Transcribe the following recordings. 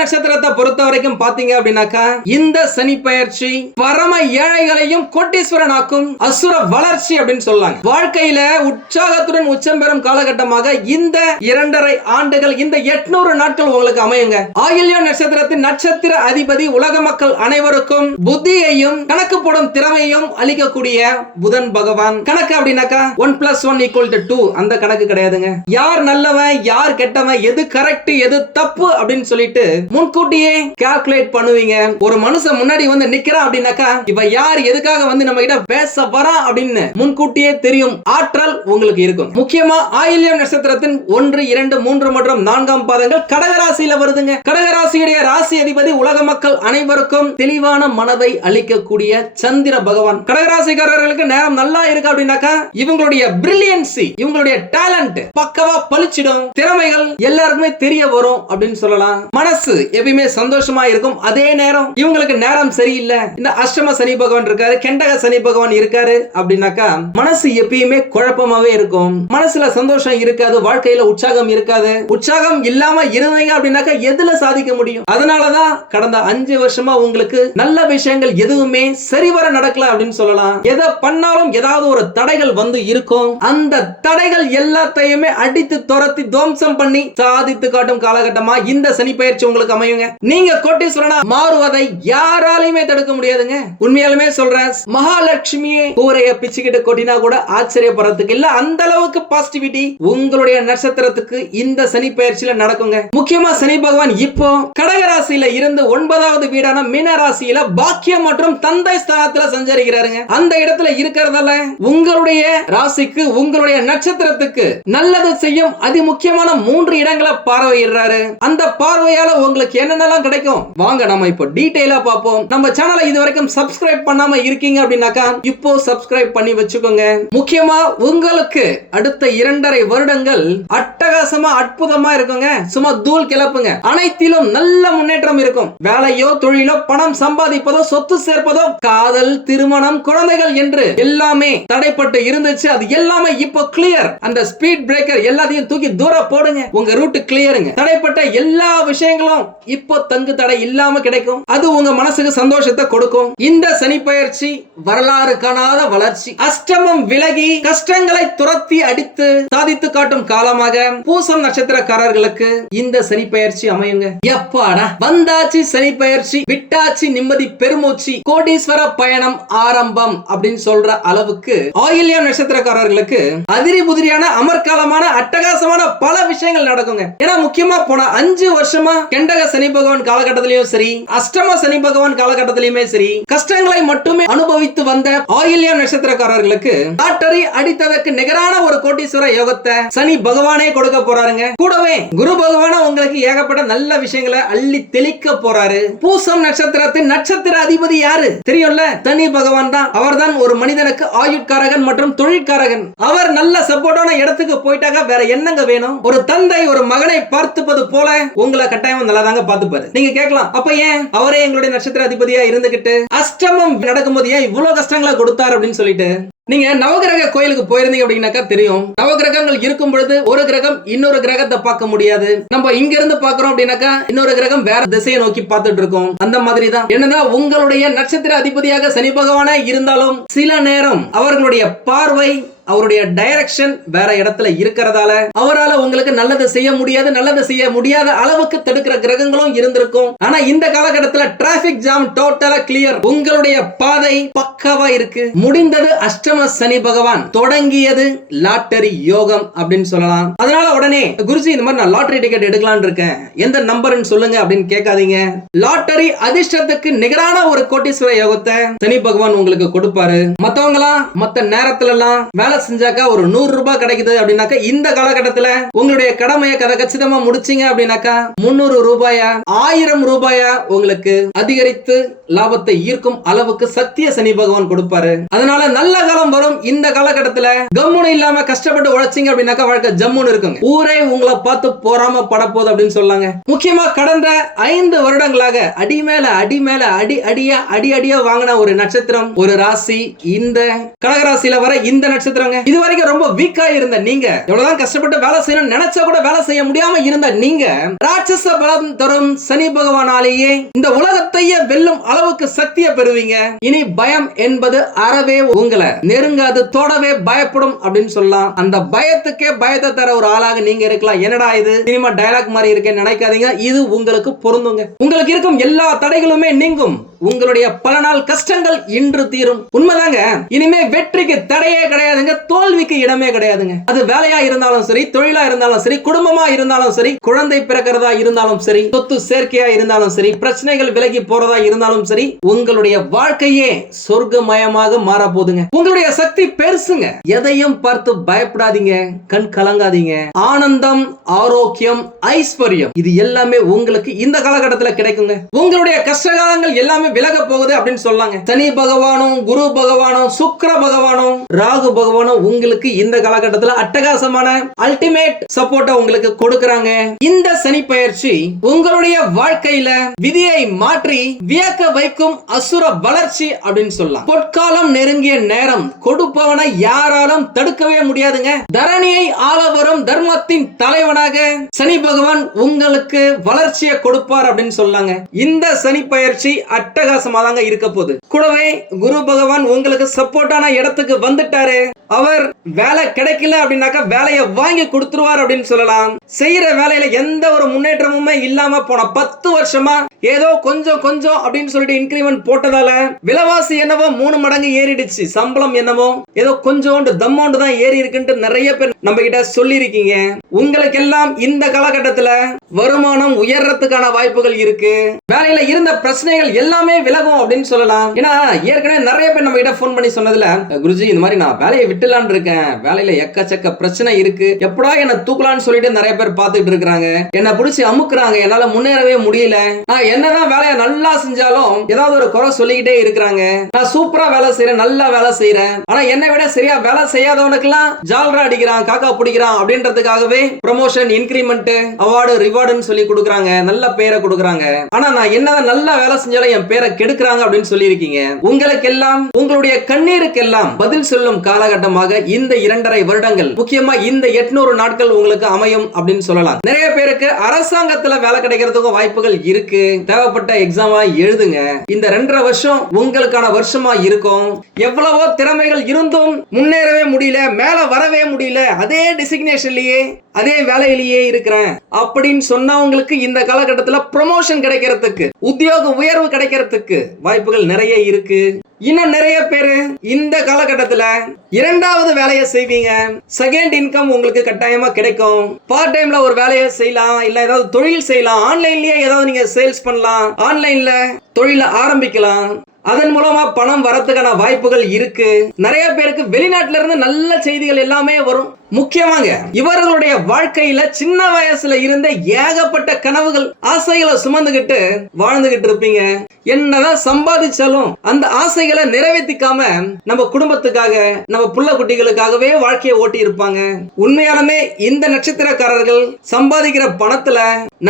நட்சத்திரத்தை பொறுத்த வரைக்கும் பாத்தீங்க அப்படின்னாக்கா இந்த சனி பெயர்ச்சி பரம ஏழைகளையும் கோட்டீஸ்வரனாக்கும் அசுர வளர்ச்சி அப்படின்னு சொல்லலாம். வாழ்க்கையில உற்சாகத்துடன் உச்சம் பெறும் காலகட்டமாக இந்த 2.5 ஆண்டுகள், இந்த 800 நாட்கள் உங்களுக்கு அமையுங்க. ஆயில்யம் நட்சத்திரத்தின் நட்சத்திர அதிபதி உலக மக்கள் அனைவருக்கும் புத்தியையும் கணக்கு போடும் திறமையும் அளிக்கக்கூடிய புதன் பகவான். கணக்கு அப்படின்னாக்கா 1+1=2 அந்த கணக்கு கிடையாதுங்க. யார் நல்லவன் யார் கெட்டவன், எது கரெக்ட் எது தப்பு அப்படின்னு சொல்லிட்டு முன்கூட்டியே கால்குலேட் பண்ணுவீங்க. ஒரு மனுஷன் முன்னாடி வந்து நிக்கிறான் அப்படின்னாக்கா இப்ப யார் எதுக்காக வந்து நம்ம கிட்ட பேச வரா அப்படின்னு முன்கூட்டியே தெரியும் ஆற்றல் உங்களுக்கு இருக்கும். முக்கியமா ஆயில்யம் நட்சத்திரத்தின் 1, 2, 3 மற்றும் 4ஆம் பாதங்கள் கடகராசியில வருதுங்க. கடகராசியுடைய ராசி அதிபதி உலக மக்கள் அனைவருக்கும் தெளிவான மனதை அளிக்கக்கூடிய சந்திர பகவான். கடகராசிக்காரர்களுக்கு நேரம் நல்லா இருக்கு அப்படின்னாக்கா இவங்களுடைய பிரில்லியன்சி, இவங்களுடைய டேலண்ட் பக்கவா பளிச்சிடும். திறமைகள் எல்லாருக்குமே தெரிய வரும் அப்படின்னு சொல்லலாம். மனசு எப்பயுமே சந்தோஷமா இருக்கும். அதே நேரம் இவங்களுக்கு நேரம் சரியில்லை, இந்த அஷ்டம சனி பகவான் இருக்காரு, கெண்டக சனி பகவான் இருக்காரு அப்படின்னாக்கா மனசு எப்பயுமே குழப்பமாவே இருக்கும். மனசுல சந்தோஷம் இருக்காது, வாழ்க்கையில உற்சாகம் இருக்காது. உற்சாகம் இல்லாம இருந்தீங்க அப்படின்னாக்கா எதுல சாதிக்க முடியும்? அதனாலதான் கடந்த 5 வருஷமா உங்களுக்கு நல்ல விஷயங்கள் எதுவுமே சரிவர நடக்கல அப்படின்னு சொல்லலாம். எதை பண்ணாலும் ஏதாவது ஒரு தடைகள் வந்து இருக்கும். அந்த தடைகள் எல்லாத்தையுமே அடித்து துரத்தி துவம்சம் பண்ணி சாதித்து காட்டும் காலகட்டமா இந்த சனி பெயர்ச்சி உங்களுக்கு அமையுங்க. நீங்க கோட்டீஸ்வரனா மாறுவதை யாராலையுமே தடுக்க முடியாதுங்க. உண்மையாலுமே சொல்றேன், மகாலட்சுமியே கூரைய பிச்சுக்கிட்டு கொட்டினா கூட ஆச்சரியப்படுறதுக்கு இல்ல. அந்த அளவுக்கு பாசிட்டிவிட்டி உங்களுடைய நட்சத்திரத்துக்கு இந்த சனி பெயர்ச்சியில நடக்குங்க. முக்கியமா சனி பகவான் இப்போ கடகராசியில இருந்து 9வது வீடான மீன ராசியில பாக்கியம் மற்றும் தந்தை ஸ்தானத்துல சஞ்சரிக்கிறாருங்க. அந்த இடத்துல இருக்கிறதால உங்களுடைய ராசிக்கு, உங்களுடைய நட்சத்திரத்துக்கு நல்லது செய்யும் அதி முக்கியமான 3 இடங்களை பார்வையிடுறாரு. அந்த பார்வையால உங்களுக்கு என்னென்னலாம் கிடைக்கும் வாங்க நம்ம இப்போ டீடைலா பார்ப்போம். நம்ம சேனலை இதுவரைக்கும் சப்ஸ்கிரைப் பண்ணாம இருக்கீங்க அப்படின்னாக்கா இப்போ சப்ஸ்கிரைப் பண்ணி வச்சுக்கோங்க. முக்கியமா உங்களுக்கு அடுத்த 2.5 வருடங்கள் அட்டகாசமா அற்புதமா இருக்குங்க. சும்மா தூள் கிளப்புங்க. அனைத்திலும் நல்ல முன்னேற்றம் இருக்கும். வேலையோ தொழிலோ, பணம் சம்பாதிப்பதோ, சொத்து சேர்ப்பதோ, காதல், திருமணம், குழந்தைகள் என்று எல்லாமே தடைப்பட்டு இருந்துச்சு. அது எல்லாமே இப்போ கிளியர். அந்த ஸ்பீட் பிரேக்கர் எல்லாத்தையும் தூக்கி தூரம் போடுங்க. உங்க ரூட் கிளியருங்க. தடைப்பட்ட எல்லா விஷயங்களும் இப்போ தங்கு தடை இல்லாம கிடைக்கும். அது உங்க மனசுக்கு சந்தோஷத்தை கொடுக்கும். இந்த சனி பெயர்ச்சி வரலாறு காணாத வளர்ச்சி. அஷ்டமம் விலகி கஷ்டங்களை துரத்தி அடித்து சாதித்து காட்டும் காலமாக பூசம் நட்சத்திரக்காரர்களுக்கு இந்த சனி பெயர்ச்சி அமையுங்க. எப்பாடா வந்தாச்சு சனி பெயர்ச்சி, விட்டாச்சு நிம்மதி பெருமூச்சு, கோடீஸ்வர பயணம் ஆரம்பம் அப்படின்னு சொல்ற அளவுக்கு ஆயில்யம் நட்சத்திரக்காரர்களுக்கு அதிரி புதிரியான அமர்காலமான அட்டகாசமான பல விஷயங்கள் நடக்குங்க. ஏன்னா முக்கியமா போன 5 வருஷமா கெண்டக சனி பகவான் காலகட்டத்திலையும் சரி, அஷ்டம சனி பகவான் காலகட்டத்திலுமே சரி, கஷ்டங்களை மட்டுமே அனுபவித்து வந்த ஆயில்யம் நட்சத்திரக்காரர்களுக்கு லாட்டரி அடித்ததற்கு நிகரான ஒரு கோடீஸ்வர யோகத்தை சனி பகவானே கொடுக்க போறாருங்க. கூடவே குரு பகவான உங்களுக்கு ஏகப்பட்ட நல்ல விஷயங்களை அள்ளி தெளிக்க போறாரு. பூசம் நட்சத்திரத்தின் நட்சத்திர அதிபதி யாரு தெரியும்ல? சனி பகவான் தான். அவர்தான் ஒரு மனிதனுக்கு ஆயுட்காரகன் மற்றும் தொழிற்காரகன். அவர் நல்ல சப்போர்ட்டான இடத்துக்கு போயிட்டாக வேற என்னங்க வேணும்? ஒரு தந்தை ஒரு மகனை பார்த்துப்பது போல உங்களை கட்டாயம் நல்லா தாங்க பார்த்துப்பாரு. நீங்க கேட்கலாம், அப்ப ஏன் அவரே எங்களுடைய நட்சத்திர அதிபதியா இருந்துகிட்டு அஷ்டமம் நடக்கும்போது ஏன் இவ்வளவு கஷ்டங்களை கொடுத்தார் அப்படின்னு சொல்லிட்டு நீங்க நவகிரக கோயிலுக்கு போயிருந்தீங்க அப்படின்னாக்கா தெரியும். நவகிரகங்கள் இருக்கும் பொழுது ஒரு கிரகம் இன்னொரு கிரகத்தை பார்க்க முடியாது. நம்ம இங்க இருந்து பாக்குறோம் அப்படின்னாக்கா இன்னொரு கிரகம் வேற திசையை நோக்கி பார்த்துட்டு இருக்கோம். அந்த மாதிரி தான் என்னதான் உங்களுடைய நட்சத்திர அதிபதியாக சனி பகவானே இருந்தாலும் சில நேரம் அவர்களுடைய பார்வை, அவருடைய டைரக்ஷன் வேற இடத்துல இருக்கிறதால அவரால உங்களுக்கு நல்லது செய்ய முடியாது. நல்லது செய்ய முடியாத அளவுக்கு தடுக்கிற கிரகங்களும் இருந்திருக்கும். ஆனா இந்த காலகட்டத்துல டிராபிக் ஜாம் டோட்டலா கிளியர். உங்களுடைய பாதை பக்காவா இருக்கு. முடிந்தது அஷ்டம சனி பகவான், தொடங்கியது லாட்டரி யோகம் அப்படின்னு சொல்லலாம். அதனால உடனே குருஜி இந்த மாதிரி நான் லாட்டரி டிக்கெட் எடுக்கலாம்னு இருக்கேன், எந்த நம்பர்னு சொல்லுங்க அப்படின்னு கேட்காதீங்க. லாட்டரி அதிர்ஷ்டத்துக்கு நிகரான ஒரு கோட்டீஸ்வர யோகத்தை சனி பகவான் உங்களுக்கு கொடுப்பாரு. மத்தவங்களா மத்த நேரத்துல எல்லாம் வேலை செஞ்சாக்கா ஒரு 100 ரூபாய் கிடைக்குது அப்படின்னாக்கா இந்த காலகட்டத்துல உங்களுடைய கடமையை கச்சிதமா முடிச்சீங்க அப்படின்னாக்கா 300 ரூபாயா 1000 ரூபாயா உங்களுக்கு அதிகரித்து லாபத்தை ஈர்க்கும் அளவுக்கு சக்திய சனி பகவான் கொடுப்பாரு. அதனால நல்ல காலம் வரும். இந்த காலகட்டத்துல கம்முன்னு இல்லாம கஷ்டப்பட்டு உழைச்சிங்க அப்படின்னாக்கா வாழ்க்கை ஜம்முன்னு இருக்குங்க. ஊரே உங்களை பார்த்து போறாம படப்போகுது அப்படின்னு சொல்லாங்க. முக்கியமா கடந்த 5 வருடங்களாக அடி மேல அடி மேல அடி அடியா வாங்கின ஒரு நட்சத்திரம், ஒரு ராசி இந்த கடகராசியில வர இந்த நட்சத்திரங்க. இது வரைக்கும் ரொம்ப வீக்கா இருந்த நீங்க, எவ்வளவுதான் கஷ்டப்பட்டு வேலை செய்யணும் நினைச்சா கூட வேலை செய்ய முடியாம இருந்த நீங்க, ராட்சச பலம் தரும் சனி பகவானாலேயே இந்த உலகத்தையே வெல்லும் அளவுக்கு சக்தியை பெறுவீங்க. இனி பயம் என்பது அறவே உங்களை நெருங்காது, தொடவே பயப்படும் அப்படின்னு சொல்லலாம். அந்த பயத்துக்கே பயத்தை தர ஒரு ஆளாக நீங்க இருக்கலாம். என்னடா இது சினிமா டயலாக் மாதிரி இருக்கேன்னு நினைக்காதீங்க. இது உங்களுக்கு பொருந்துங்க. உங்களுக்கு இருக்கும் எல்லா தடைகளுமே நீங்கும். உங்களுடைய பல நாள் கஷ்டங்கள் இன்று தீரும். உண்மைதாங்க. இனிமே வெற்றிக்கு தடையே கிடையாதுங்க, தோல்விக்கு இடமே கிடையாதுங்க. அது வேலையா இருந்தாலும் சரி, தொழிலா இருந்தாலும் சரி, குடும்பமா இருந்தாலும் சரி, குழந்தை பிறக்கிறதா இருந்தாலும் சரி, சொத்து சேர்க்கையா இருந்தாலும் சரி, பிரச்சனைகள் விலகி போறதா இருந்தாலும் சரி, உங்களுடைய வாழ்க்கையே சொர்க்கமயமாக மாற போதுங்க. உங்களுடைய சக்தி பெருசுங்க. எதையும் பார்த்து பயப்படாதீங்க, கண் கலங்காதீங்க. ஆனந்தம், ஆரோக்கியம், ஐஸ்வர்யம் இது எல்லாமே உங்களுக்கு இந்த காலகட்டத்தில் கிடைக்குங்க. உங்களுடைய கஷ்டகாலங்கள் எல்லாமே விலக போகுது அப்படின்னு சொல்லாங்க. சனி பகவானும் குரு பகவானும் சுக்கிர பகவானும் ராகு பகவானும் உங்களுக்கு இந்த காலகட்டத்தில் அட்டகாசமான அல்டிமேட் சப்போர்ட்டை உங்களுக்கு கொடுக்கறாங்க. இந்த சனி பயிற்சி உங்களுடைய வாழ்க்கையில விதியை மாற்றி வியக்க வைக்கும் அசுர வளர்ச்சி அப்படின்னு சொல்லலாம். பொற்காலம் நெருங்கிய நேரம், கொடுப்பவனை யாராலும் தடுக்கவே முடியாதுங்க. தரணியை ஆள வரும் தர்மத்தின் தலைவனாக சனி பகவான் உங்களுக்கு வளர்ச்சியை கொடுப்பார் அப்படின்னு சொல்லாங்க. இந்த சனி பயிற்சி அட்டகாசமா தாங்க இருக்க போகுது. கூடவே குரு பகவான் உங்களுக்கு சப்போர்ட்டான இடத்துக்கு வந்துட்டாரு. அவர் வேலை கிடைக்கல அப்படின்னாக்கா வேலையை வாங்கி கொடுத்துருவார் அப்படின்னு சொல்லலாம். செய்யற வேலையில எந்த ஒரு முன்னேற்றமுமே இல்லாம போன 10 வருஷமா ஏதோ கொஞ்சம் கொஞ்சம் அப்படின்னு சொல்லிட்டு இன்கிரிமெண்ட் போட்டதால விலைவாசி என்னவோ 3 மடங்கு ஏறிடுச்சு. சம்பளம் என்னவோ ஏதோ கொஞ்சோண்டு தம்மோண்டு தான் ஏறி இருக்குன்னு நிறைய பேர் நம்ம கிட்ட சொல்லி இருக்கீங்க. உங்களுக்கு எல்லாம் இந்த காலகட்டத்துல வருமானம் உயர்றதுக்கான வாய்ப்புகள் இருக்கு. வேலையில இருந்த பிரச்சனைகள் எல்லாமே விலகும் அப்படின்னு சொல்லலாம். ஏன்னா ஏற்கனவே நிறைய பேர் நம்ம கிட்ட போன் பண்ணி சொன்னதுல, குருஜி இந்த மாதிரி நான் வேலையை விட்டுலான்னு இருக்கேன், வேலையில எக்கச்சக்க பிரச்சனை இருக்கு, எப்படா என்ன தூக்கலான்னு சொல்லிட்டு நிறைய பேர் பார்த்துட்டு இருக்காங்க. என்ன பிடிச்சி அமுக்குறாங்க, என்னால முன்னேறவே முடியல. நான் என்னதான் வேலையை நல்லா செஞ்சாலும் ஏதாவது ஒரு குறை சொல்லிக்கிட்டே இருக்கிறாங்க. நான் சூப்பரா வேலை செய்யறேன், நல்லா வேலை செய்யறேன், ஆனா என்னை விட சரியா வேலை செய்யாதவனுக்கு எல்லாம் ஜால்ரா அடிக்கிறான், காக்கா பிடிக்கிறான் அப்படின்றதுக்காகவே ப்ரமோஷன், இன்கிரிமெண்ட், அவார்டு, ரிவார்டுன்னு சொல்லி கொடுக்குறாங்க, நல்ல பேரை கொடுக்குறாங்க. ஆனா நான் என்னதான் நல்லா வேலை செஞ்சாலும் என் பேரை கெடுக்கிறாங்க அப்படின்னு சொல்லி இருக்கீங்க. உங்களுக்கு எல்லாம் உங்களுடைய கண்ணீருக்கு எல்லாம் பதில் சொல்லும் காலகட்டமாக இந்த 2.5 வருடங்கள், முக்கியமா இந்த 800 நாட்கள் உங்களுக்கு அமையும் அப்படின்னு சொல்லலாம். நிறைய பேருக்கு அரசாங்கத்துல வேலை கிடைக்கிறதுக்கும் வாய்ப்புகள் இருக்கு. தேவைப்பட்ட எக்ஸாமா எழுதுங்க. இந்த 2.5 வருஷம் உங்களுக்கான வருஷமா இருக்கும். எவ்வளவோ திறமைகள் இருந்தும் முன்னேறவே முடியல, மேல வரவே முடியல, அதே டெசிக்னேஷன்லயே அதே வேலையிலேயே இருக்கிறேன் அப்படின்னு சொன்னவங்களுக்கு இந்த காலகட்டத்தில் ப்ரமோஷன் கிடைக்கிறதுக்கு, உத்தியோக உயர்வு கிடைக்கிறதுக்கு வாய்ப்புகள் நிறைய இருக்கு. இன்னும் நிறைய பேரு இந்த காலகட்டத்துல 2வது வேலையை செய்வீங்க. செகண்ட் இன்கம் உங்களுக்கு கட்டாயமா கிடைக்கும். பார்ட் டைம்ல ஒரு வேலையை செய்யலாம், இல்ல ஏதாவது தொழில் செய்யலாம், ஆன்லைன்லயே ஏதாவது நீங்க சேல்ஸ் பண்ணலாம், ஆன்லைன்ல தொழில ஆரம்பிக்கலாம். அதன் மூலமா பணம் வரதுக்கான வாய்ப்புகள் இருக்கு. நிறைய பேருக்கு வெளிநாட்டுல இருந்து நல்ல செய்திகள் எல்லாமே வரும். முக்கியமாக இவர்களுடைய வாழ்க்கையில சின்ன வயசுல இருந்த ஏகப்பட்ட கனவுகள், ஆசைகளை சுமந்துகிட்டு வாழ்ந்துகிட்டு இருப்பீங்க. என்னதான் சம்பாதிச்சாலும் அந்த ஆசைகளை நிறைவேற்றிக்காம நம்ம குடும்பத்துக்காக, நம்ம புள்ள குட்டிகளுக்காகவே வாழ்க்கையை ஓட்டி இருப்பாங்க. உண்மையாலுமே இந்த நட்சத்திரக்காரர்கள் சம்பாதிக்கிற பணத்துல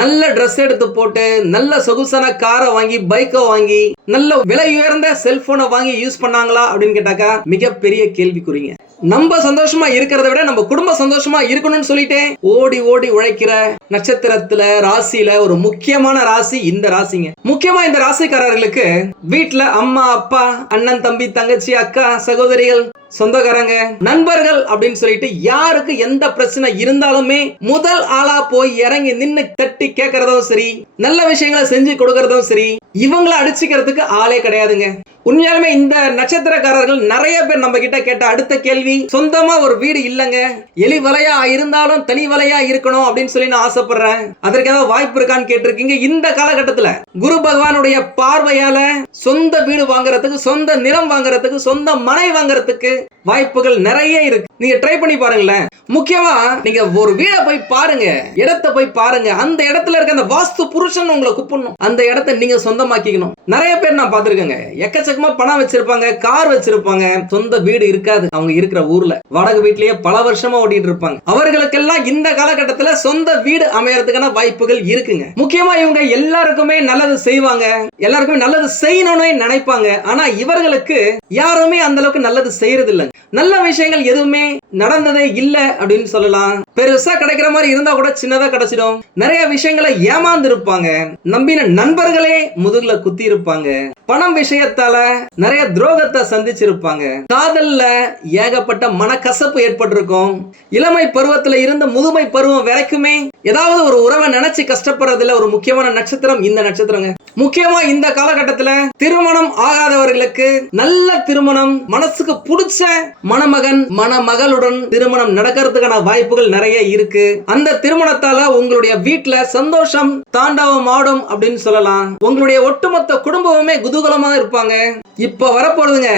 நல்ல ட்ரெஸ் எடுத்து போட்டு, நல்ல சொகுசான காரை வாங்கி, பைக்கை வாங்கி, நல்ல விலை உயர்ந்த செல்போனை வாங்கி யூஸ் பண்ணாங்களா அப்படின்னு கேட்டாக்கா மிகப்பெரிய கேள்விக்குறிங்க. நம்ம சந்தோஷமா இருக்கிறத விட நம்ம குடும்பம் சந்தோஷமா இருக்கணும்னு சொல்லிட்டு ஓடி ஓடி உழைக்கிற நட்சத்திரத்துல, ராசியில ஒரு முக்கியமான ராசி இந்த ராசிங்க. முக்கியமா இந்த ராசிக்காரர்களுக்கு வீட்டுல அம்மா, அப்பா, அண்ணன், தம்பி, தங்கச்சி, அக்கா, சகோதரிகள், சொந்தக்காரங்க, நண்பர்கள் அப்படின்னு சொல்லிட்டு யாருக்கு எந்த பிரச்சனை இருந்தாலுமே முதல் ஆளா போய் இறங்கி நின்னு தட்டி கேட்கறதும் சரி, நல்ல விஷயங்களை செஞ்சு கொடுக்கறதும் சரி, இவங்களை அடிச்சுக்கிறதுக்கு ஆளே கிடையாதுங்க. உண்மையாலுமே இந்த நட்சத்திரக்காரர்கள் நிறைய பேர் நம்ம கிட்ட கேட்ட அடுத்த கேள்வி, சொந்தமா ஒரு வீடு இல்லங்க, எலி வலையா இருந்தாலும் தனி வலையா இருக்கணும் அப்படின்னு சொல்லி நான் ஆசைப்படுறேன், அதற்கு ஏதாவது வாய்ப்பு இருக்கான்னு கேட்டிருக்கீங்க. இந்த காலகட்டத்துல குரு பகவானுடைய பார்வையால சொந்த வீடு வாங்குறதுக்கு, சொந்த நிலம் வாங்குறதுக்கு, சொந்த மனை வாங்குறதுக்கு வாய்ப்புகள் நிறைய இருக்கு. நீங்க ட்ரை பண்ணி பாருங்களேன். முக்கியமா நீங்க ஒரு வீடை போய் பாருங்க, இடத்தை போய் பாருங்க, அந்த இடத்துல இருக்க அந்த வாஸ்து புருஷன் உங்களை கூப்பிடணும், அந்த இடத்தை நீங்க சொந்தமாக்கிக்கணும். நிறைய பேர் நான் பார்த்திருக்கேங்க, எக்கச்சக்கமா பணம் வச்சிருப்பாங்க, கார் வச்சிருப்பாங்க, சொந்த வீடு இருக்காது. அவங்க இருக்கிற ஊர்ல வாடகை வீட்லயே பல வருஷமா ஓட்டிட்டு இருப்பாங்க. அவர்களுக்கெல்லாம் இந்த காலகட்டத்துல சொந்த வீடு அமையறதுக்கான வாய்ப்புகள் இருக்குங்க. முக்கியமா இவங்க எல்லாருக்குமே நல்லது செய்வாங்க, எல்லாருக்குமே நல்லது செய்யணும்னு நினைப்பாங்க. ஆனா இவர்களுக்கு யாருமே அந்த அளவுக்கு நல்லது செய்யறது இல்லைங்க. நல்ல விஷயங்கள் எதுவுமே நடந்ததே இல்ல அப்படின்னு சொல்லலாம். பெருசா கிடைக்கிற மாதிரி இருந்தா கூட சின்னதா கிடைச்சிடும். நிறைய விஷயங்களை ஏமாந்து இருப்பாங்க, நம்பின நண்பர்களே முதுகுல குத்தி இருப்பாங்க, பணம் விஷயத்தால நிறைய துரோகத்தை சந்திச்சிருப்பாங்க, காதல்ல ஏகப்பட்ட மனக்கசப்பு ஏற்பட்டிருக்கும். இளமை பருவத்துல இருந்து முதுமை பருவம் வரைக்குமே ஏதாவது ஒரு உறவை நினைச்சு கஷ்டப்படுறதுல ஒரு முக்கியமான நட்சத்திரம் இந்த நட்சத்திரங்க. முக்கியமா இந்த காலகட்டத்துல திருமணம் ஆகாதவர்களுக்கு நல்ல திருமணம், மனசுக்கு பிடிச்ச மணமகன் மணமகளுடன் திருமணம் நடக்கிறதுக்கான வாய்ப்புகள் நிறைய இருக்கு. அந்த திருமணத்தால உங்களுடைய வீட்டுல சந்தோஷம் தாண்டவம் ஆடும் அப்படின்னு சொல்லலாம். உங்களுடைய ஒட்டுமொத்த குடும்பமே குதூகலமா இருப்பாங்க. இப்ப வரப்போறதுங்க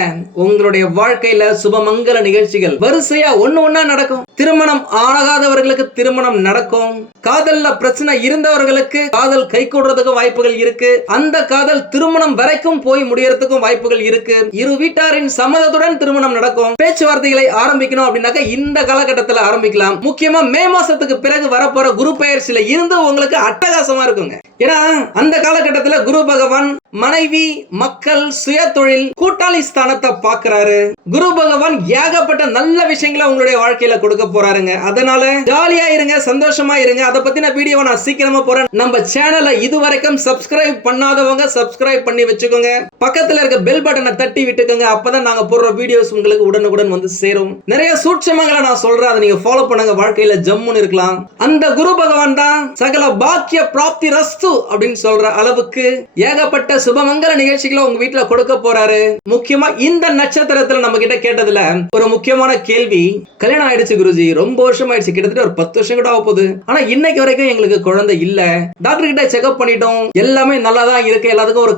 உங்களுடைய வாழ்க்கையில சுபமங்கல நிகழ்ச்சிகள் வரிசையா ஒண்ணு நடக்கும். திருமணம் ஆகாதவர்களுக்கு திருமணம் நடக்கும். காதல்ல பிரச்சனை இருந்தவர்களுக்கு காதல் கை கூடுறதுக்கு வாய்ப்புகள் இருக்கு. அந்த காதல் திருமணம் வரைக்கும் போய் முடியறதுக்கும் வாய்ப்புகள் இருக்கு. இரு வீட்டாரின் சம்மதத்துடன் திருமணம் நடக்கும். பேச்சுவார்த்தைகளை ஆரம்பிக்கணும் அப்படின்னாக்க இந்த காலகட்டத்தில் ஆரம்பிக்கலாம். முக்கியமா மே மாசத்துக்கு பிறகு வரப்போற குரு பெயர்ச்சியில இருந்து உங்களுக்கு அட்டகாசமா இருக்குங்க. ஏன்னா அந்த காலகட்டத்தில் குரு பகவான் மனைவி, மக்கள், சுய தொழில், கூட்டாளி ஸ்தானத்தை பார்க்கிறாரு. குரு பகவான் ஏகப்பட்ட நல்ல விஷயங்களை உங்களுடைய வாழ்க்கையில கொடுக்க போறாருங்க. அதனால ஜாலியா இருங்க, சந்தோஷமா இருங்க. அதை பத்தின வீடியோ நான் சீக்கிரமா போறேன். நம்ம சேனலை இதுவரைக்கும் சப்ஸ்கிரைப் பண்ணாதவங்க சப்ஸ்கிரைப் பண்ணி வச்சுக்கோங்க. பக்கத்துல இருக்க பெல் பட்டனை தட்டி விட்டுக்கோங்க. அப்பதான் நாங்க போடுற வீடியோஸ் உங்களுக்கு உடனுக்குடன் வந்து சேரும். நிறைய சூட்சமங்களை நான் சொல்றேன், அதை நீங்க ஃபாலோ பண்ணுங்க. வாழ்க்கையில ஜம்முன்னு இருக்கலாம். அந்த குரு பகவான் தான் சகல பாக்கிய பிராப்தி ரஸ்து அப்படின்னு சொல்ற அளவுக்கு ஏகப்பட்ட சுபமங்கல நிகழ்ச்சிகளை உங்க வீட்டுல கொடுக்க போறாரு. முக்கியமா இந்த நட்சத்திரத்துல நம்ம கிட்ட கேட்டதுல ஒரு முக்கியமான கேள்வி, கல்யாணம் ஆயிடுச்சு குருஜி, ரொம்ப வருஷம் ஆயிடுச்சு, கிட்டத்தட்ட ஒரு 10 வருஷம் கூட ஆக போகுது, ஆனா இன்னைக்கு வரைக்கும் எங்களுக்கு குழந்தை இல்ல, டாக்டர் கிட்ட செக்அப் பண்ணிட்டோம், எல்லாமே நல்லா தான் இருக்கு, எல்லாத்துக்கும் ஒரு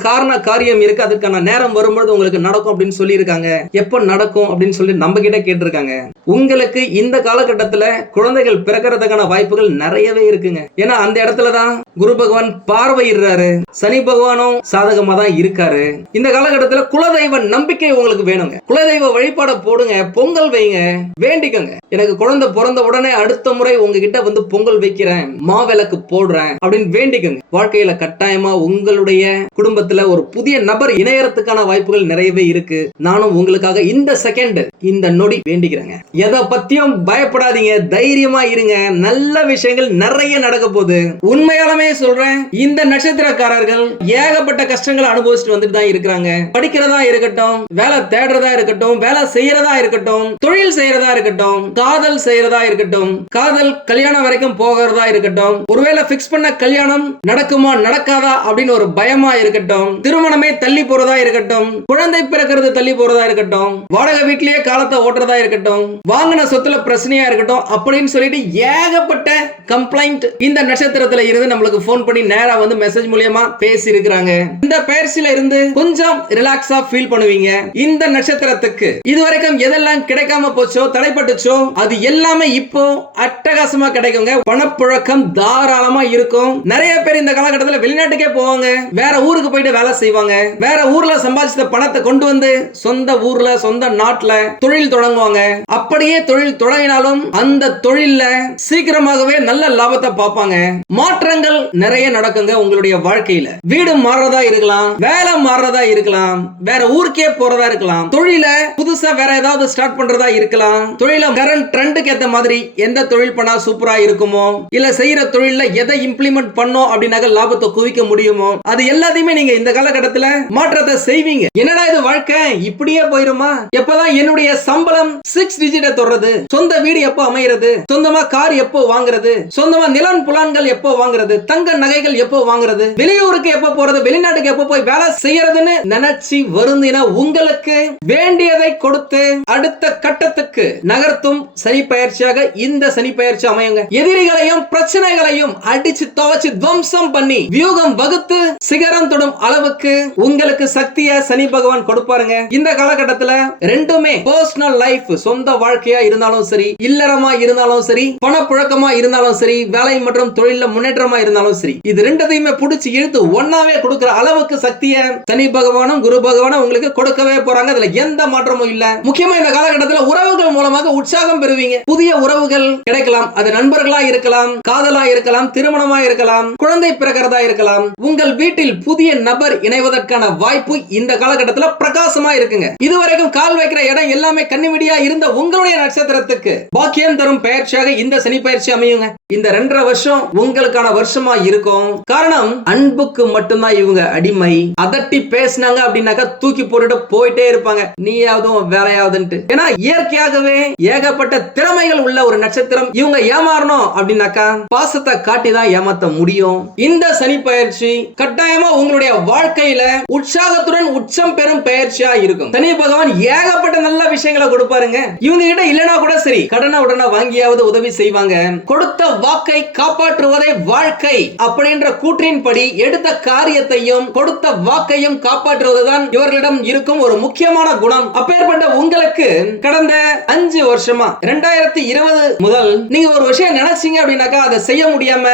காரியம் இருக்கு, அதுக்கான நேரம் வரும்போது உங்களுக்கு நடக்கும் அப்படின்னு சொல்லி இருக்காங்க. எப்ப நடக்கும் அப்படின்னு சொல்லி நம்ம கிட்ட கேட்டிருக்காங்க. உங்களுக்கு இந்த காலகட்டத்துல குழந்தைகள் பிறக்கிறதுக்கான வாய்ப்புகள் நிறையவே இருக்குங்க. ஏன்னா அந்த இடத்துலதான் குரு பகவான் பார்வையிடுறாரு. சனி பகவானும் சாதகமா தான் இருக்காரு. இந்த காலகட்டத்தில் குலதெய்வ நம்பிக்கை உங்களுக்கு வேணுங்க. குலதெய்வ வழிபாட போடுங்க, பொங்கல் வைங்க, வேண்டிக்கங்க. எனக்கு குழந்தை பிறந்த உடனே அடுத்த முறை உங்ககிட்ட வந்து பொங்கல் வைக்கிறேன், மாவிளக்கு போடுறேன் அப்படின்னு வேண்டிக்கங்க. வாழ்க்கையில கட்டாயமா உங்களுடைய குடும்பத்துல ஒரு புதிய நபர் இணையறதுக்கான வாய்ப்புகள் நிறையவே இருக்கு. நானும் உங்களுக்காக இந்த செகண்ட் இந்த நொடி வேண்டிக்கிறேங்க. எதை பத்தியும் பயப்படாதீங்க, தைரியமா இருங்க. நல்ல விஷயங்கள் நிறைய நடக்க போகுது. உண்மையாலுமே சொல்றேன், இந்த நட்சத்திரக்காரர்கள் ஏகப்பட்ட கஷ்டங்களை அனுபவிச்சுட்டு வந்துட்டு தான் இருக்கிறாங்க. படிக்கிறதா இருக்கட்டும், வேலை தேடுறதா இருக்கட்டும், வேலை செய்யறதா இருக்கட்டும், தொழில் செய்யறதா இருக்கட்டும், காதல் செய்யறதா இருக்கட்டும், காதல் கல்யாணம் வரைக்கும் போகிறதா இருக்கட்டும், ஒருவேளை பிக்ஸ் பண்ண கல்யாணம் நடக்குமா நடக்காதா அப்படின்னு ஒரு பயமா இருக்கட்டும், திருமணமே தள்ளி போறதா இருக்கட்டும், குழந்தை பிறக்கிறது தள்ளி போறதா இருக்கட்டும், வாடகை வீட்டிலேயே காலத்தை ஓட்டுறதா இருக்கட்டும், வாங்கின சொத்துல பிரச்சனையா இருக்கட்டும் அப்படின்னு சொல்லிட்டு ஏகப்பட்ட கம்ப்ளைண்ட் இந்த நட்சத்திரத்துல இருந்து நம்மளுக்கு போன் பண்ணி நேரா வந்து மெசேஜ் மூலமா பேசி இருக்கிறாங்க. இந்த பெயர்ச்சியில இருந்து கொஞ்சம் ரிலாக்ஸா ஃபீல் பண்ணுவீங்க. இந்த நட்சத்திரத்துக்கு இதுவரைக்கும் எதெல்லாம் கிடைக்காம போச்சோ, தடைப்பட்டுச்சோ, அது எல்லாமே இப்போ அட்டகாசமா கிடைக்குங்க. பணப்புழக்கம் தாராளமா இருக்கும். நிறைய பேர் இந்த காலகட்டத்தில் வெளிநாட்டுக்கே போவாங்க, வேற ஊருக்கு போயிட்டு வேலை செய்வாங்க, வேற ஊர்ல சம்பாதிச்ச பணத்தை கொண்டு வந்து சொந்த ஊர்ல சொந்த நாட்டுல தொழில் தொடங்குவாங்க. அப்படியே தொழில் தொடங்கினாலும் அந்த தொழில்ல சீக்கிரமாகவே நல்ல லாபத்தை பார்ப்பாங்க. மாற்றங்கள் நிறைய நடக்குங்க உங்களுடைய வாழ்க்கையில. வீடு மாறுறதா இருக்கலாம், வேலை மாறுறதா இருக்கலாம், வேற ஊருக்கே போறதா இருக்கலாம், தொழில புதுசா வேற ஏதாவது ஸ்டார்ட் பண்றதா இருக்கலாம், தொழில கரண்ட் ட்ரெண்டுக்கு ஏத்த மாதிரி எந்த தொழில் பண்ணா சூப்பரா இருக்குமோ, இல்ல செய்யற தொழில எதை இம்ப்ளிமெண்ட் பண்ணோம் அப்படின்னாக்க லாபத்தை குவிக்க முடியுமோ, அது எல்லாத்தையுமே நீங்க இந்த காலகட்டத்துல மாற்றத்தை செய்வீங்க. என்னடா இது வாழ்க்கை இப்படியே போயிருமா, எப்பதான் என்னுடைய சம்பளம் 6 டிஜிட்டை தொடர்றது, சொந்த வீடு எப்போ அமைகிறது, சொந்தமா கார் எப்போ வாங்குறது, சொந்தமா நிலம் புலான்கள் எப்போ வாங்குறது, தங்க நகைகள் எப்போ வாங்குறது, வெளியூருக்கு எப்போ போறது, வெளிநாட்டுக்கு எப்போ போய் வேலை செய்யறதுன்னு நினைச்சு வருந்தினா உங்களுக்கு வேண்டியதை கொடுத்து அடுத்த கட்டத்துக்கு நகர்த்தும் சனி பயிற்சியாக இந்த சனி பயிற்சி அமையுங்க. எதிரிகளையும் பிரச்சனைகளையும் அடிச்சு துவச்சு துவம்சம் பண்ணி வியூகம் வகுத்து சிகரம் தொடும் அளவுக்கு உங்களுக்கு உங்களுக்கு சக்தியை சனி பகவான் கொடுப்பாருங்க. இந்த காலகட்டத்துல ரெண்டுமே பர்சனல் லைஃப், சொந்த வாழ்க்கையா இருந்தாலும் சரி, இல்லறமா இருந்தாலும் சரி, பணப்புழக்கமா இருந்தாலும் சரி, வேலை மற்றும் தொழில முன்னேற்றமா இருந்தாலும் சரி, இது ரெண்டத்தையுமே புடிச்சு இழுத்து ஒன்னாவே கொடுக்கிற அளவுக்கு சக்தியை சனி பகவானும் குரு பகவானும் உங்களுக்கு கொடுக்கவே போறாங்க. அதுல எந்த மாற்றமும் இல்ல. முக்கியமா இந்த காலகட்டத்தில் உறவுகள் மூலமாக உற்சாகம் பெறுவீங்க. புதிய உறவுகள் கிடைக்கலாம். அது நண்பர்களா இருக்கலாம், காதலா இருக்கலாம், திருமணமா இருக்கலாம், குழந்தை பிறக்கிறதா இருக்கலாம். உங்கள் வீட்டில் புதிய நபர் இணைவதற்கான வாய்ப்பு இந்த காலகட்டத்தில் பிரகாசமா இருக்குங்க. இதுவரைக்கும் கால் வைக்கிற இடம் எல்லாமே கண்ணிவிடியா இருந்த உங்களுடைய நட்சத்திரத்துக்கு பாக்கியம் தரும் பயிற்சியாக இந்த சனி பயிற்சி அமையுங்க. இந்த 2.5 வருஷம் உங்களுக்கான வருஷமா இருக்கும். காரணம், அன்புக்கு மட்டும்தான் இவங்க அடிமை. அதட்டி பேசினாங்க அப்படின்னாக்கா தூக்கி போட்டுட்டு போயிட்டே இருப்பாங்க, நீயாவது வேலையாவதுன்ட்டு. ஏன்னா இயற்கையாகவே ஏகப்பட்ட திறமைகள் உள்ள ஒரு நட்சத்திரம். இவங்க ஏமாறணும் அப்படின்னாக்கா பாசத்தை காட்டி தான் ஏமாத்த முடியும். இந்த சனி பயிற்சி கட்டாயமா உங்களுடைய வாழ்க்கையில உற்சாகத்துடன் உச்சம் பெறும் பயிற்சியா இருக்கும். சனி பகவான் ஏகப்பட்ட நல்ல விஷயங்களை கொடுப்பாருங்க. இவங்க கிட்ட இல்லனா கூட சரி, கடனை உடனே வாங்கியாவது உதவி செய்வாங்க. கொடுத்த வாக்கை காப்பாற்றுவதே வாழ்க்கை அப்படின்ற கூற்றின்படி எடுத்த காரியத்தையும் கொடுத்த வாக்கையும் காப்பாற்றுவதுதான் இவர்களிடம் இருக்கும் ஒரு முக்கியமான குணம். அப்பேற்பட்ட உங்களுக்கு கடந்த 5 வருஷமா 2020 முதல் நீங்க ஒரு விஷயம் நினைச்சீங்க அப்படின்னாக்கா அதை செய்ய முடியாம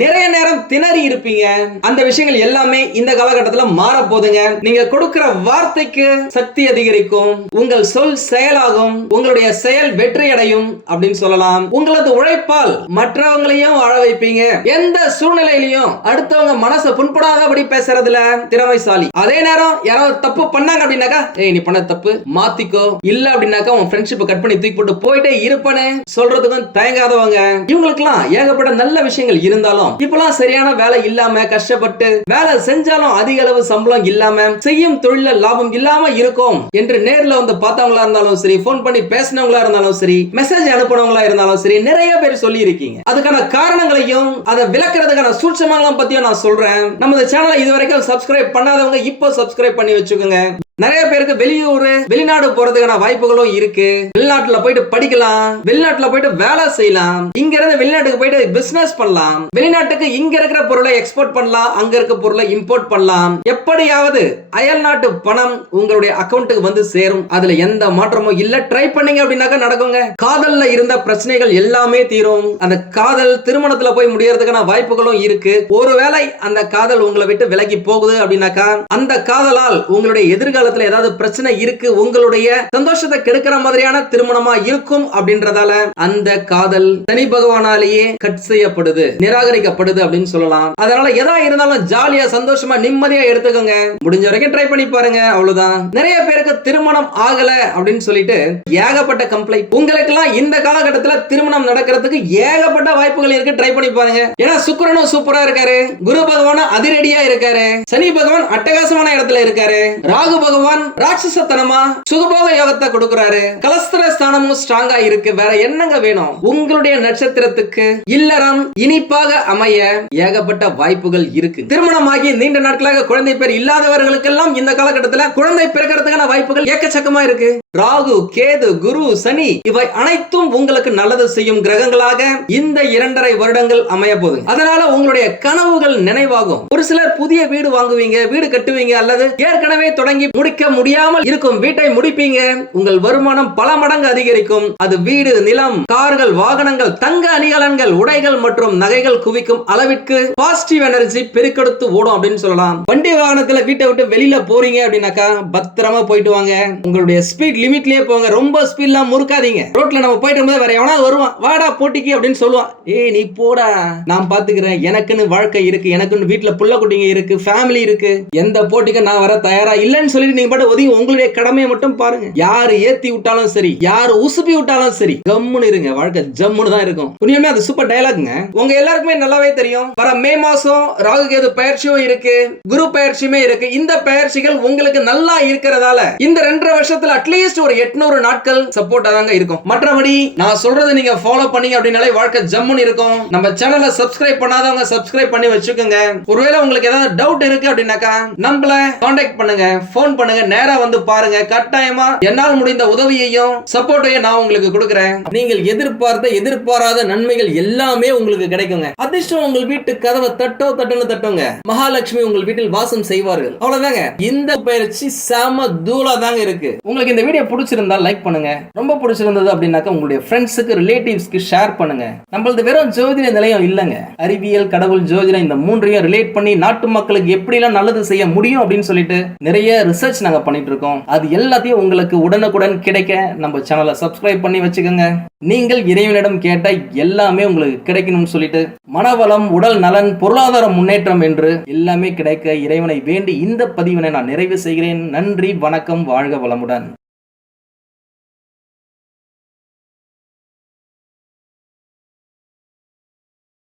நிறைய நேரம் திணறி இருப்பீங்க. அந்த விஷயங்கள் எல்லாமே இந்த காலகட்டத்தில் மாற போதுங்க. நீங்க கொடுக்கிற வார்த்தைக்கு சக்தி அதிகரிக்கும், உங்கள் சொல் செயலாகும், உங்களுடைய செயல் வெற்றி அடையும் அப்படின்னு சொல்லலாம். உங்களது உழைப்பால் மற்றவங்களையும் வாழ வைப்பீங்க. எந்த சூழ்நிலையிலையும் அடுத்தவங்க மனசை புண்படாதபடி பேசுறதுல திறமைசாலி. அதே நேரம் யாராவது தப்பு பண்ணாங்க அப்படின்னாக்கா, ஏய் நீ பண்ண தப்பு மாத்திக்கோ, இல்ல அப்படின்னாக்கா உன் ஃப்ரெண்ட்ஷிப் கட் பண்ணி தூக்கி போட்டு போயிட்டே இருப்பனே சொல்றதுக்கும் தயங்காதவங்க. இவங்களுக்கெல்லாம் ஏகப்பட்ட நல்ல விஷயங்கள் இருந்தாலும் இப்பெல்லாம் சரியான வேலை இல்லாம கஷ்டப்பட்டு வேலை செஞ்சாலும் அதிக அளவு சம்பளம் இல்லாம செய்யும் தொழில லாபம் இல்லாம இருக்கும் என்று நேர்ல வந்து பார்த்தவங்களா இருந்தாலும் சரி, போன் பண்ணி பேசினவங்களா இருந்தாலும் சரி, மெசேஜ் அனுப்பினவங்களா இருந்தாலும் சரி, நிறைய பேர் சொல்லி இருக்கீங்க. அதுக்கான காரணங்களையும் அதை விளக்குறதுக்கான சூட்சமங்களையும் பத்தியும் நான் சொல்றேன். நம்ம சேனலை இதுவரைக்கும் சப்ஸ்கிரைப் பண்ணாதவங்க இப்போ சப்ஸ்கிரைப் பண்ணி வச்சுக்கோங்க. நிறைய பேருக்கு வெளியூர் வெளிநாடு போறதுக்கான வாய்ப்புகளும் இருக்கு. வெளிநாட்டுல போயிட்டு படிக்கலாம், வெளிநாட்டுல போயிட்டு வேலை செய்யலாம், இங்க இருந்து வெளிநாட்டுக்கு போயிட்டு பிசினஸ் பண்ணலாம், வெளிநாட்டுக்கு இங்க இருக்கிற பொருளை எக்ஸ்போர்ட் பண்ணலாம், அங்க இருக்க பொருளை இம்போர்ட் பண்ணலாம். எப்படியாவது அயல் நாட்டு பணம் உங்களுடைய அக்கவுண்ட்டுக்கு வந்து சேரும். அதுல எந்த மாற்றமும் இல்ல. ட்ரை பண்ணீங்க அப்படின்னாக்கா நடக்குங்க. காதல்ல இருந்த பிரச்சனைகள் எல்லாமே தீரும். அந்த காதல் திருமணத்துல போய் முடியறதுக்கான வாய்ப்புகளும் இருக்கு. ஒருவேளை அந்த காதல் உங்களை விட்டு விலகி போகுது அப்படின்னாக்கா அந்த காதலால் உங்களுடைய எதிர்கால ஏதாவது பிரச்சனை இருக்கு, உங்களுடைய சந்தோஷத்தை கெடுக்கிற மாதிரியான திருமணமா இருக்கும் அப்படின்றதால அந்த காதல் சனி பகவானாலேயே கட் செய்யப்படுது, நிராகரிக்கப்படுது அப்படின்னு சொல்லலாம். அதனால எதா இருந்தாலும் ஜாலியா சந்தோஷமா நிம்மதியா எடுத்துக்கோங்க. முடிஞ்ச வரைக்கும் ட்ரை பண்ணி பாருங்க, அவ்வளவுதான். நிறைய பேருக்கு திருமணம் ஆகல அப்படின்னு சொல்லிட்டு ஏகப்பட்ட கம்ப்ளைண்ட். உங்களுக்கு எல்லாம் இந்த காலகட்டத்தில் திருமணம் நடக்கிறதுக்கு ஏகப்பட்ட வாய்ப்புகள் இருக்கு. ட்ரை பண்ணி பாருங்க. ஏன்னா சுக்கிரனும் சூப்பரா இருக்காரு, குரு பகவான் அதிரடியா இருக்காரு, சனி பகவான் அட்டகாசமான இடத்துல இருக்காரு, ராகு பகவான் ராட்சசத்தனமா சுகபோக யோகத்தை கொடுக்கிறாரு, கலஸ்திர ஸ்தானமும் ஸ்ட்ராங்கா இருக்கு. வேற என்னங்க வேணும்? உங்களுடைய நட்சத்திரத்துக்கு இல்லறம் இனிப்பாக அமைய ஏகப்பட்ட வாய்ப்புகள் இருக்கு. திருமணமாகி நீண்ட நாட்களாக குழந்தை பேர் இல்லாதவர்களுக்கெல்லாம் இந்த காலகட்டத்தில் குழந்தை பிறக்கிறதுக்கான வாய்ப்புகள் ஏக்கச்சக்கமா இருக்கு. ராகு, கேது, குரு, சனி இவை அனைத்தும் உங்களுக்கு நல்லது செய்யும் கிரகங்களாக இந்த 2.5 வருடங்கள் அமைய போகுது. அதனால உங்களுடைய கனவுகள் நினைவாகும். ஒரு சிலர் புதிய வீடு வாங்குவீங்க, வீடு கட்டுவீங்க, அல்லது ஏற்கனவே தொடங்கி முடிக்க முடியாமல் இருக்கும் வீட்டை முடிப்பீங்க. உங்கள் வருமானம் பல மடங்கு அதிகரிக்கும். அது வீடு, நிலம், கார்கள், வாகனங்கள், தங்க அணிகலன்கள், உடைகள் மற்றும் நகைகள் குவிக்கும் அளவிற்கு பாசிட்டிவ் எனர்ஜி பெருக்கெடுத்து ஓடும் அப்படின்னு சொல்லலாம். வண்டி வாகனத்துல வீட்டை விட்டு வெளியில போறீங்க அப்படின்னாக்கா பத்திரமா போயிட்டு வாங்க. உங்களுடைய ஸ்பீட் லிமிட்லயே போங்க. ரொம்ப ஸ்பீட்லாம் முறுக்காதீங்க. ரோட்ல நம்ம போயிட்டு இருக்கும்போது வேற எவனாவது வருவான், வாடா போட்டிக்கு அப்படின்னு சொல்லுவான். ஏய் நீ போடா, நான் பாத்துக்கிறேன், எனக்குன்னு வாழ்க்கை இருக்கு, எனக்குன்னு வீட்டுல புள்ள குட்டிங்க இருக்கு, ஃபேமிலி இருக்கு, எந்த போட்டிக்கு நான் வர தயாரா இல்லைன்னு சொல்லிட்டு நீங்க பாட்டு ஒதுங்கி உங்களுடைய கடமையை மட்டும் பாருங்க. யாரு ஏத்தி விட்டாலும் சரி, யாரு உசுப்பி விட்டாலும் சரி, கம்முன்னு இருங்க. வாழ்க்கை ஜம்முன்னு தான் இருக்கும். உண்மையுமே அது சூப்பர் டயலாக்ங்க. உங்க எல்லாருக்குமே நல்லாவே தெரியும். வர மே மாசம் ராகு கேது பயிற்சியும் இருக்கு, குரு பயிற்சியுமே இருக்கு. இந்த பயிற்சிகள் உங்களுக்கு நல்லா இருக்கிறதால இந்த 2.5 வருஷத்துல அட்லீஸ்ட் ஒரு 800 நாட்கள் சப்போர்ட் தாங்க இருக்கும். மற்றபடி நான் சொல்றதை நீங்க ஃபாலோ பண்ணீங்க அப்படினாலே வாழ்க்கை ஜம்முன்னு இருக்கும். நம்ம சேனலை சப்ஸ்கிரைப் பண்ணாதவங்க சப்ஸ்கிரைப் பண்ணி வச்சுக்கோங்க. ஒருவேளை உங்களுக்கு ஏதாவது டவுட் இருக்கு அப்படின்னாக்கா நம்மள கான்டாக்ட் பண்ணுங்க, ஃபோன் பண்ணுங்க. பண்ணுங்க, நேரா வந்து பாருங்க. கட்டாயமா என்னால் முடிந்த உதவியையும் சப்போர்ட்டையும் நான் உங்களுக்கு கொடுக்கிறேன். நீங்கள் எதிர்பாராத நன்மைகள் எல்லாமே உங்களுக்கு கிடைக்குங்க. அதிர்ஷ்டம் உங்கள் வீட்டு கதவை தட்டுன்னு தட்டுங்க. மகாலட்சுமி உங்கள் வீட்டில் வாசம் செய்வார்கள். அவ்வளவுதாங்க. இந்த பயிற்சி செம தூளா தாங்க இருக்கு. உங்களுக்கு இந்த வீடியோ பிடிச்சிருந்தா லைக் பண்ணுங்க. ரொம்ப பிடிச்சிருந்தது அப்படின்னாக்க உங்களுடைய ஃப்ரெண்ட்ஸுக்கு, ரிலேட்டிவ்ஸ்க்கு ஷேர் பண்ணுங்க. நம்மளது வெறும் ஜோதிட நிலையம் இல்லைங்க. அறிவியல், கடவுள், ஜோதிடம் இந்த மூன்றையும் ரிலேட் பண்ணி நாட்டு மக்களுக்கு எப்படிலாம் நல்லது செய்ய முடியும் அப்படின்னு சொல்லிட்டு நிறைய ரிசர்ச் நாங்க பண்ணிட்டு இருக்கோம். அது எல்லாத்தையும் உங்களுக்கு உடனுக்குடன் கிடைக்க நம்ம சேனலை சப்ஸ்கிரைப் பண்ணி வச்சுக்கோங்க. நீங்கள் இறைவனிடம் கேட்ட எல்லாமே உங்களுக்கு கிடைக்கணும்னு சொல்லிட்டு மனவளம், உடல் நலன், பொருளாதார முன்னேற்றம் என்று எல்லாமே கிடைக்க இறைவனை வேண்டி இந்த பதிவினை நான் நிறைவு செய்கிறேன். நன்றி, வணக்கம், வாழ்க வளமுடன்.